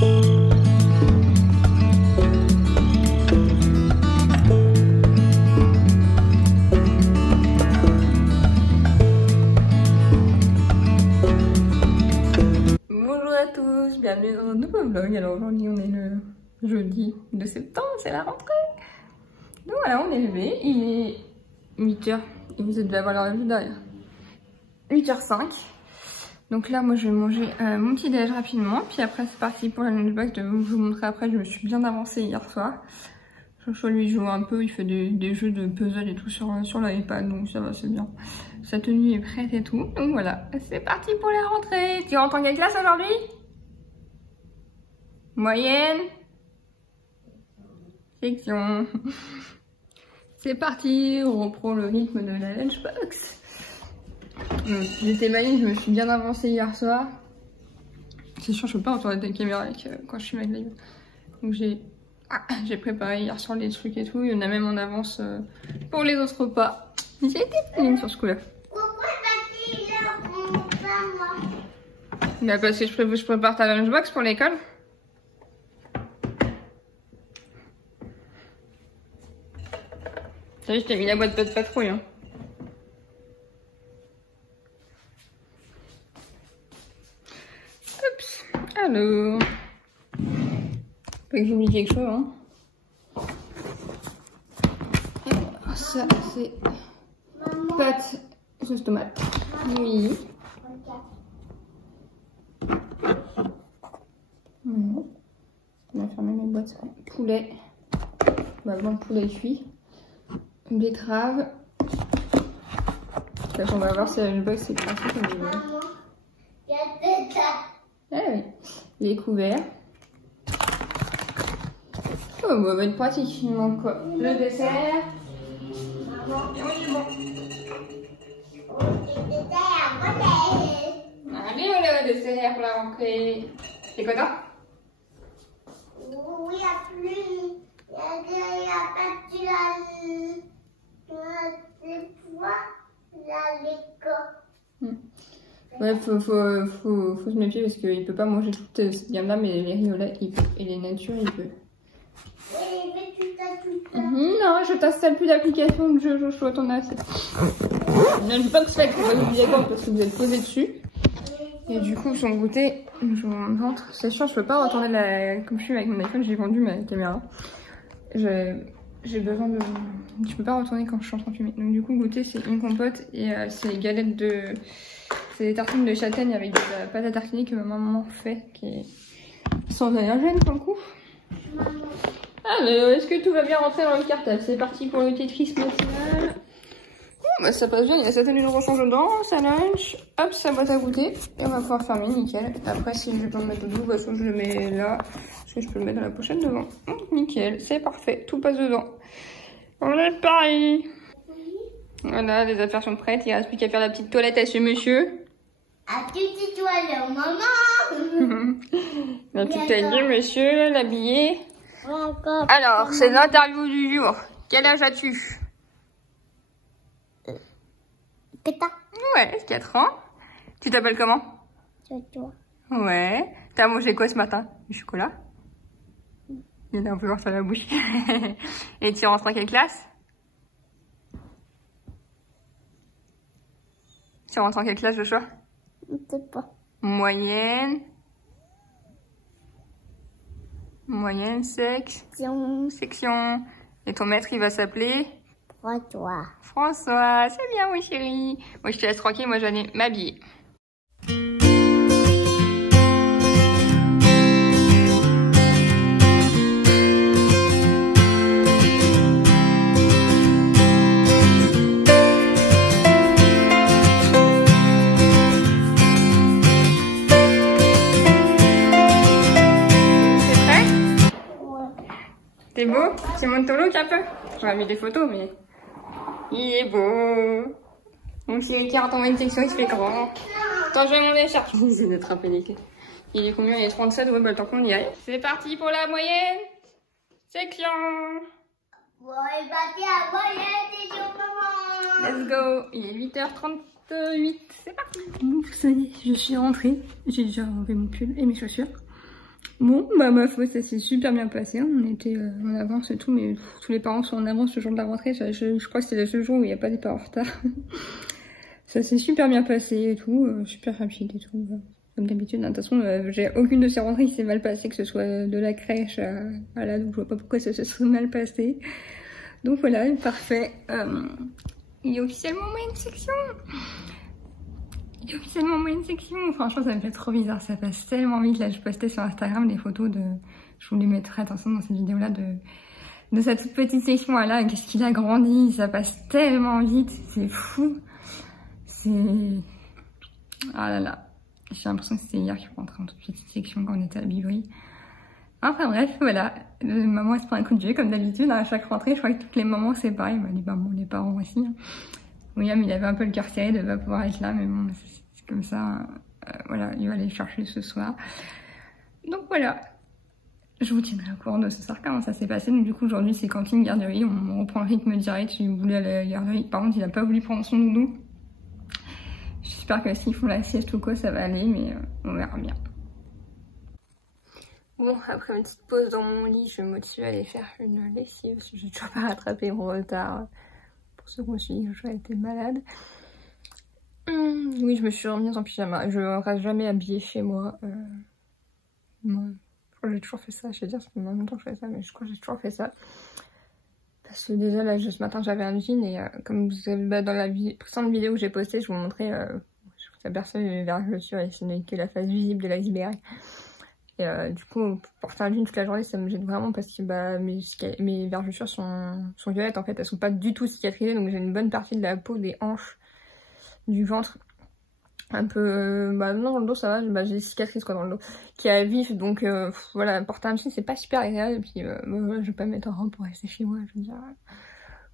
Bienvenue dans un nouveau vlog. Alors aujourd'hui on est le jeudi de septembre, c'est la rentrée. Donc voilà, on est levé, il est 8h, et vous devez avoir la vue derrière. 8h05. Donc là moi je vais manger mon petit déj rapidement, puis après c'est parti pour la lunchbox. Je vais vous montrer après, je me suis bien avancée hier soir. Joshua lui joue un peu, il fait des jeux de puzzle et tout sur l'iPad, donc ça va, c'est bien. Sa tenue est prête et tout, donc voilà, c'est parti pour la rentrée. Tu rentres en quelle classe aujourd'hui? Moyenne. Section. C'est parti, on reprend le rythme de la lunchbox. J'étais maligne, je me suis bien avancée hier soir. C'est sûr, je peux pas retourner la caméra avec, quand je suis avec live. Donc j'ai préparé hier soir les trucs et tout. Il y en a même en avance pour les autres repas. J'ai été maligne sur ce coup-là. Pourquoi t'as dit là qu'on va moi? Bah parce que je prépare ta lunchbox pour l'école. T'as vu, je t'ai mis la boîte de patrouille. Hein. Oups. Alors. Faut que j'oublie quelque chose. Hein. Alors, ça, c'est pâtes sauce tomate. Oui. On va fermer mes boîtes. Poulet. Bah, bon, le poulet cuit. Betterave. On va voir si la lunchbox c'est pratique comme il veut. Ah oui. Les couverts. Oh, bah, va être pratique. Il manque quoi? Le dessert. Allez, voilà le dessert pour la rentrée. T'es content? Oui, il n'y a plus. Il n'y a pas de Ouais, faut se méfier parce qu'il peut pas manger toute cette gamme là, mais les riz au lait il peut, et les natures il peut. Mais tu t'as Non, je t'installe plus d'application de jeu, Joshua, t'en as assez. Je veux pas que ce soit obligatoire parce que vous êtes posé dessus. Et du coup, son goûter, je rentre. C'est sûr, je peux pas retourner la. Comme je suis avec mon iPhone, j'ai vendu ma caméra. J'ai besoin de... Je peux pas retourner quand je suis en train de filmer. Donc du coup, goûter, c'est une compote et c'est galettes de... C'est des tartines de châtaigne avec de la pâte à tartiner que ma maman fait, qui est sans allergène pour le coup. Alors, est-ce que tout va bien rentrer dans le cartable? C'est parti pour le Tetris matinal. Oh, bah ça passe bien, il y a sa tenue de rechange dedans, sa lunch, hop, sa boîte à goûter. Et on va pouvoir fermer, nickel. Après, si j'ai besoin de mettre au bout, bah, soit je le mets là, parce que je peux le mettre dans la pochette devant. Nickel, c'est parfait, tout passe dedans. On est pareil. Voilà, les affaires sont prêtes, il reste plus qu'à faire la petite toilette à ce monsieur. À petite toilette, maman. La petite toilette du monsieur, l'habiller. Encore. Alors, c'est l'interview du jour. Quel âge as-tu? Péta. Ouais, 4 ans. Tu t'appelles comment? C'est toi. Ouais. T'as mangé quoi ce matin? Du chocolat? Il y en a un peu dans la bouche. Et tu rentres en quelle classe? Tu rentres en quelle classe, Joshua? Je sais pas. Moyenne. Moyenne, section. Et ton maître, il va s'appeler? François. François. C'est bien, oui, chérie. Moi, je te laisse tranquille. Moi, j'allais m'habiller. C'est beau? Tu montes ton look un peu? J'aurais mis des photos, mais... Il est beau. Mon petit écart en une section, il se fait grand. Attends, je vais mon écharpe. C'est d'être un paniqué. Il est combien? Il est 37, ouais, bah tant qu'on y aille. C'est parti pour la moyenne section. Bon, il est parti à moyenne section, maman. Let's go. Il est 8h38. C'est parti. Bon, ça y est, je suis rentrée. J'ai déjà enlevé mon pull et mes chaussures. Bon, bah ma foi, ça s'est super bien passé. On était en avance et tout, mais tous les parents sont en avance le jour de la rentrée. Je crois que c'est le seul jour où il n'y a pas des parents en retard. Ça s'est super bien passé et tout, super rapide et tout. Comme d'habitude, de toute façon, j'ai aucune de ces rentrées qui s'est mal passée, que ce soit de la crèche à là, donc je vois pas pourquoi ça se serait mal passé. Donc voilà, parfait. Il y a officiellement moyenne section. Il y a officiellement moyenne section. Franchement, ça me fait trop bizarre, ça passe tellement vite. Là, je postais sur Instagram des photos de... Je voulais mettre attention dans cette vidéo-là de cette toute petite section là. Qu'est-ce qu'il a grandi, ça passe tellement vite, c'est fou. C'est... Ah là là. J'ai l'impression que c'était hier que je rentrais en toute petite section quand on était à Bivry. Enfin bref, voilà. Maman elle se prend un coup de vieux comme d'habitude. À chaque rentrée, je crois que toutes les mamans c'est pareil. Bah, les mamans, les parents aussi. William il avait un peu le cœur serré de ne pas pouvoir être là, mais bon, c'est comme ça. Voilà, il va aller le chercher ce soir. Donc voilà. Je vous tiendrai au courant de ce soir comment ça s'est passé. Donc du coup aujourd'hui c'est cantine garderie. On reprend le rythme direct. Il voulait aller à la garderie. Par contre il n'a pas voulu prendre son doudou. J'espère que s'ils font la sieste ou quoi ça va aller, mais on verra bien. Bon, après une petite pause dans mon lit, je me motive à aller faire une lessive parce que j'ai toujours pas rattrapé mon retard. Pour ceux qui me suis dit que j'aurais été malade. Oui, je me suis remise en pyjama. Je reste jamais habillée chez moi. Moi, je crois que j'ai toujours fait ça. Je vais dire, ça fait longtemps que je fais ça, mais je crois que j'ai toujours fait ça. Parce que déjà là, ce matin j'avais un jean et comme vous avez dans la précédente vidéo que j'ai postée, je vous montrais, je vous aperçois mes vergetures et ce n'est que la face visible de l'iceberg. Et du coup, porter un jean toute la journée, ça me gêne vraiment parce que bah, mes vergetures sont violettes en fait, elles sont pas du tout cicatrisées, donc j'ai une bonne partie de la peau des hanches, du ventre, un peu, bah non dans le dos ça va, bah, j'ai des cicatrices quoi dans le dos, qui est à vif, donc voilà, porter un jean c'est pas super agréable, et puis je vais pas me mettre en robe pour rester chez moi, je veux dire,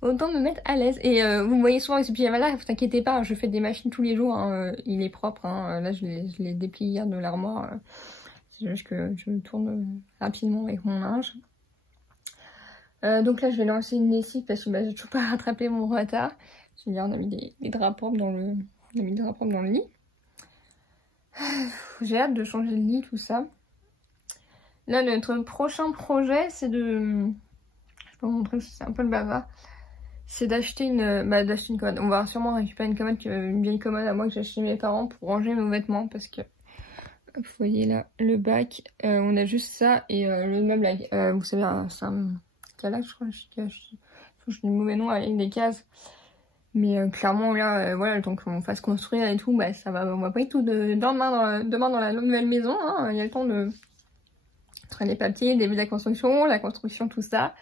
autant me mettre à l'aise. Et vous me voyez souvent avec ce pyjama là, vous inquiétez pas, je fais des machines tous les jours, hein, il est propre, hein, là je l'ai déplié hier de l'armoire, c'est juste que je me tourne rapidement avec mon linge. Donc là je vais lancer une lessive parce que bah, j'ai toujours pas rattrapé mon retard. Hier on a mis des draps propres dans le... On a mis des draps propres dans le lit. J'ai hâte de changer de lit, tout ça. Là, notre prochain projet, c'est de... Je peux vous montrer, c'est un peu le bazar. C'est d'acheter une commode. On va sûrement récupérer une commode, une vieille commode à moi que j'ai achetée mes parents pour ranger mes vêtements. Parce que, vous voyez là, le bac, on a juste ça. Et le meuble, là, vous savez, c'est un calac, je crois. Je dis le mauvais nom avec des cases. Mais clairement là, voilà, le temps qu'on fasse construire et tout, bah ça va, on va pas être tout demain dans la nouvelle maison, hein. Il y a le temps de faire les papiers, début de la construction, tout ça.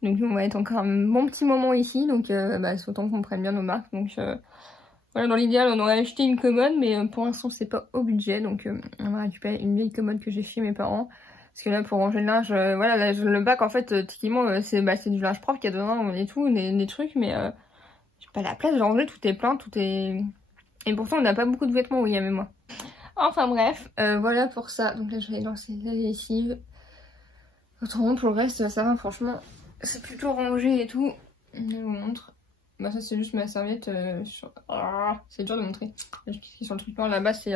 Donc on va être encore un bon petit moment ici, donc bah c'est autant qu'on prenne bien nos marques. Donc voilà, dans l'idéal on aurait acheté une commode, mais pour l'instant c'est pas au budget, donc on va récupérer une vieille commode que j'ai chez mes parents. Parce que là pour ranger le linge, voilà, là, le bac en fait, typiquement c'est du linge propre qu'il y a dedans et tout, des trucs, mais... j'ai pas la place de ranger, tout est plein, tout est... Et pourtant on n'a pas beaucoup de vêtements, William et moi. Enfin bref, voilà pour ça. Donc là je vais lancer la lessive. Autrement pour le reste ça va, franchement. C'est plutôt rangé et tout. Je vous montre. Bah ça c'est juste ma serviette. C'est dur de montrer. Ce qui est sur le truc là-bas c'est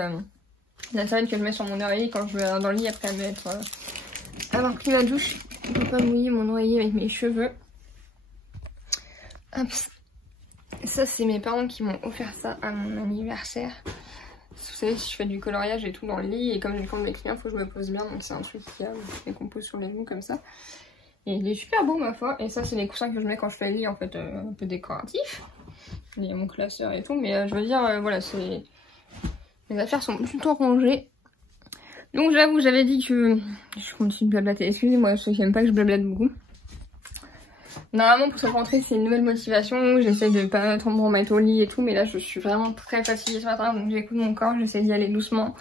la serviette que je mets sur mon oreiller quand je vais dans le lit après avoir pris la douche. Je peux pas mouiller mon oreiller avec mes cheveux. Hop. Ça c'est mes parents qui m'ont offert ça à mon anniversaire. Vous savez, si je fais du coloriage et tout dans le lit, et comme j'ai le camp de mes clients, faut que je me pose bien, donc c'est un truc qui qu'on pose sur les genoux comme ça. Et il est super beau ma foi, et ça c'est les coussins que je mets quand je fais le lit en fait, un peu décoratif. Il y a mon classeur et tout, mais je veux dire, voilà, c'est... mes affaires sont plutôt rangées. Donc j'avoue, j'avais dit que... Je continue de blablater, excusez-moi, je sais que j'aime pas que je blablate beaucoup. Normalement pour cette rentrée c'est une nouvelle motivation, j'essaie de pas trop me remettre au lit et tout, mais là je suis vraiment très fatiguée ce matin, donc j'écoute mon corps, j'essaie d'y aller doucement.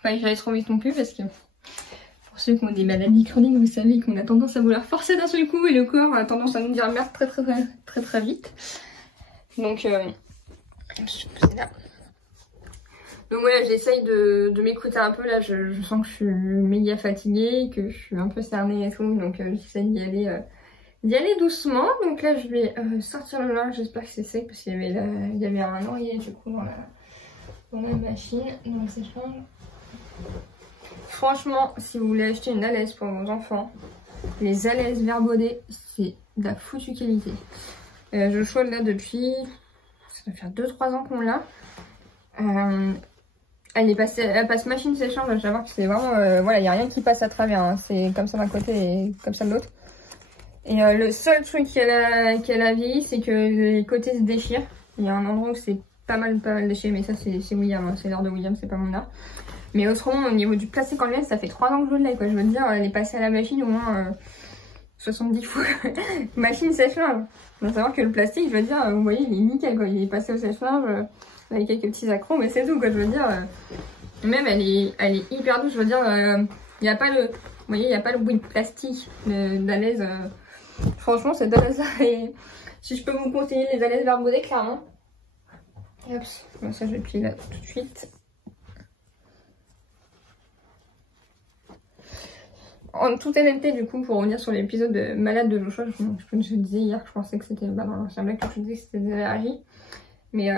Pas que j'aille trop vite non plus parce que pour ceux qui ont des maladies chroniques, vous savez qu'on a tendance à vouloir forcer d'un seul coup et le corps a tendance à nous dire merde très vite. Donc je vais pousser là. Donc voilà, j'essaye de m'écouter un peu, là je sens que je suis méga fatiguée, que je suis un peu cernée et tout, donc j'essaie d'y aller doucement. Donc là je vais sortir le linge, j'espère que c'est sec parce qu'il y avait un oreiller du coup dans la machine, dans le sèche-linge. Franchement, si vous voulez acheter une alaise pour vos enfants, les alaises Verbaudet, c'est de la foutue qualité. Joshua là depuis, ça doit faire 2-3 ans qu'on l'a. Elle passe machine séchante, je vais voir que c'est vraiment, voilà, il n'y a rien qui passe à travers, hein. C'est comme ça d'un côté et comme ça de l'autre. Et le seul truc qu'elle a vieilli, c'est que les côtés se déchirent. Il y a un endroit où c'est pas mal déchiré, mais ça c'est William, hein. C'est l'heure de William, c'est pas mon heure. Mais autrement, au niveau du plastique en lui-même, ça fait 3 ans que je l'ai, quoi. Je veux dire, elle est passée à la machine au moins 70 fois. Machine sèche-linge. Il faut savoir que le plastique, je veux dire, vous voyez, il est nickel, quoi. Il est passé au sèche-linge avec quelques petits accros, mais c'est tout, quoi. Je veux dire, même elle est hyper douce. Je veux dire, il n'y a pas le, vous voyez, il n'y a pas le bruit de plastique d'alaise. Franchement, cette alaise, et si je peux vous conseiller les alaises Verbaudet, clairement. Hop, bon, ça je vais plier là tout de suite. En toute honnêteté, du coup, pour revenir sur l'épisode de malade de Joshua, je disais hier que je pensais que c'était, bah dans l'ancien blague que je disais que c'était des allergies. Mais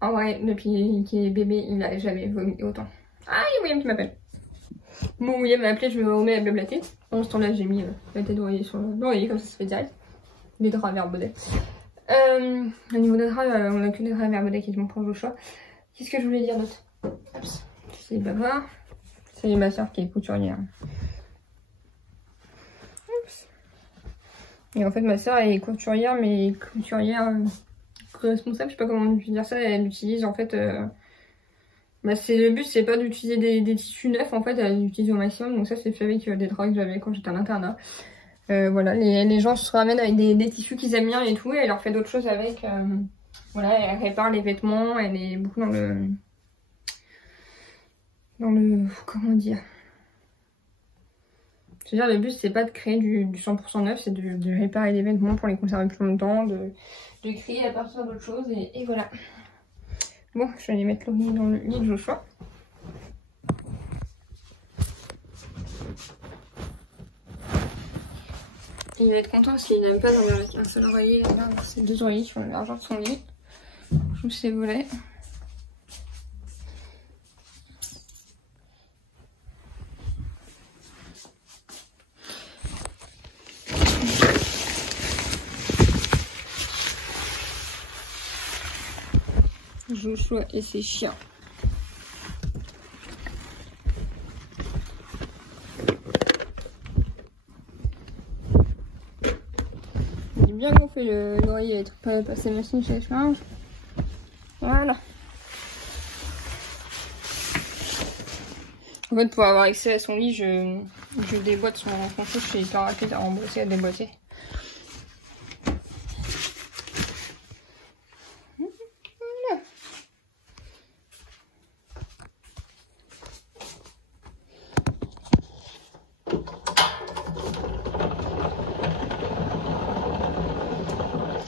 en vrai, depuis qu'il est bébé, il a jamais vomi autant. Ah, il y a William qui m'appelle. Bon, William m'a appelé, je me remets à blablater. En ce temps-là, j'ai mis la tête d'oreiller sur l'oreiller, comme ça se fait direct. Des draps Verbaudet. Au niveau des draps, on a que des draps Verbaudet qui sont pour Joshua. Qu'est-ce que je voulais dire d'autre? C'est bavard. C'est ma soeur qui est couturière. Et en fait, ma soeur est couturière, mais couturière responsable, je sais pas comment on peut dire ça. Elle utilise en fait. Bah le but, c'est pas d'utiliser des tissus neufs, en fait, elle utilise au maximum. Donc, ça, c'est fait avec des draps que j'avais quand j'étais à l'internat. Voilà, les gens se ramènent avec des tissus qu'ils aiment bien et tout, et elle leur fait d'autres choses avec. Voilà, elle répare les vêtements, elle est beaucoup dans le. Comment dire? C'est-à-dire, le but, c'est pas de créer du 100% neuf, c'est de réparer les vêtements pour les conserver plus longtemps, de créer à partir d'autres choses, et voilà. Bon, je vais aller mettre l'ordi dans le lit de Joshua. Il va être content parce qu'il n'aime pas dormir avec un seul oreiller, il aime avoir ses 2 oreillers sur le largeur de son lit. Je vous ses volets. Joshua et ses chiens. Il est bien gonflé l'oreiller, être pas passer machine chez linge. Voilà. En fait, pour avoir accès à son lit, je déboîte son couche, je suis hyper rapide à remboîter, à déboîter.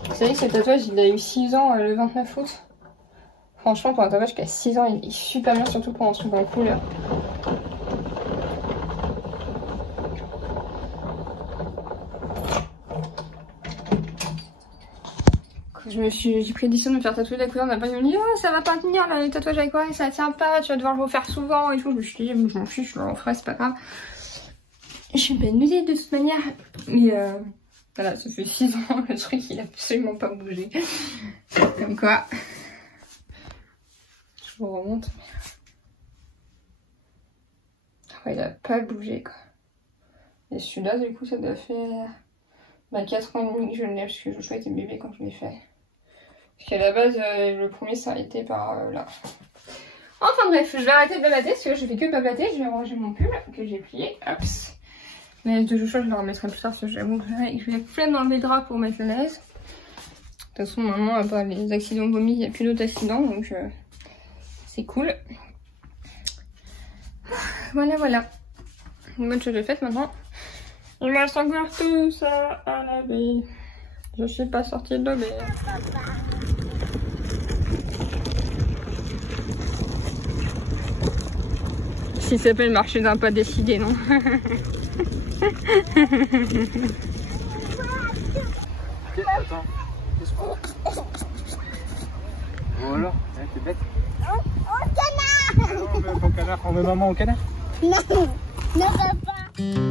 Vous savez que ce tatouage, il a eu 6 ans le 29 août. Franchement, pour un tatouage qui a 6 ans, il est super bien, surtout pour un truc en couleur. J'ai pris l'édition de me faire tatouer la couleur, ma pote me dit oh ça va pas tenir là, les tatouages avec quoi, ça tient pas, tu vas devoir le refaire souvent et tout. Je me suis dit je m'en fiche, je le referai, c'est pas grave. Je suis pas musée de toute manière. Mais voilà, ça fait 6 ans, le truc il a absolument pas bougé. Comme quoi. Je vous remonte. Ouais, il a pas bougé quoi. Et celui-là du coup ça doit faire 4 ans et demi que je l'ai parce que Joshua était bébé quand je l'ai fait. Parce qu'à la base le premier s'arrêtait par là. Enfin bref, je vais arrêter de blablater parce que je fais que blablater. Je vais ranger mon pull que j'ai plié. Hop. Mais de Joshua je le remettrai plus tard parce que j'avoue que je vais flemme d'enlever le drap pour mettre la laise. De toute façon maintenant à part les accidents de vomi, il n'y a plus d'autres accidents donc c'est cool. Voilà voilà. Une bonne chose de faite maintenant. Il me reste encore tout ça à laver. Je suis pas sortie de l'auberge. Si ça s'appelle marcher d'un pas décidé, non? Ok, attends. Bon alors, t'es bête. Au canard. Alors, on met ton canard, on met maman au canard. Non, ne fais pas.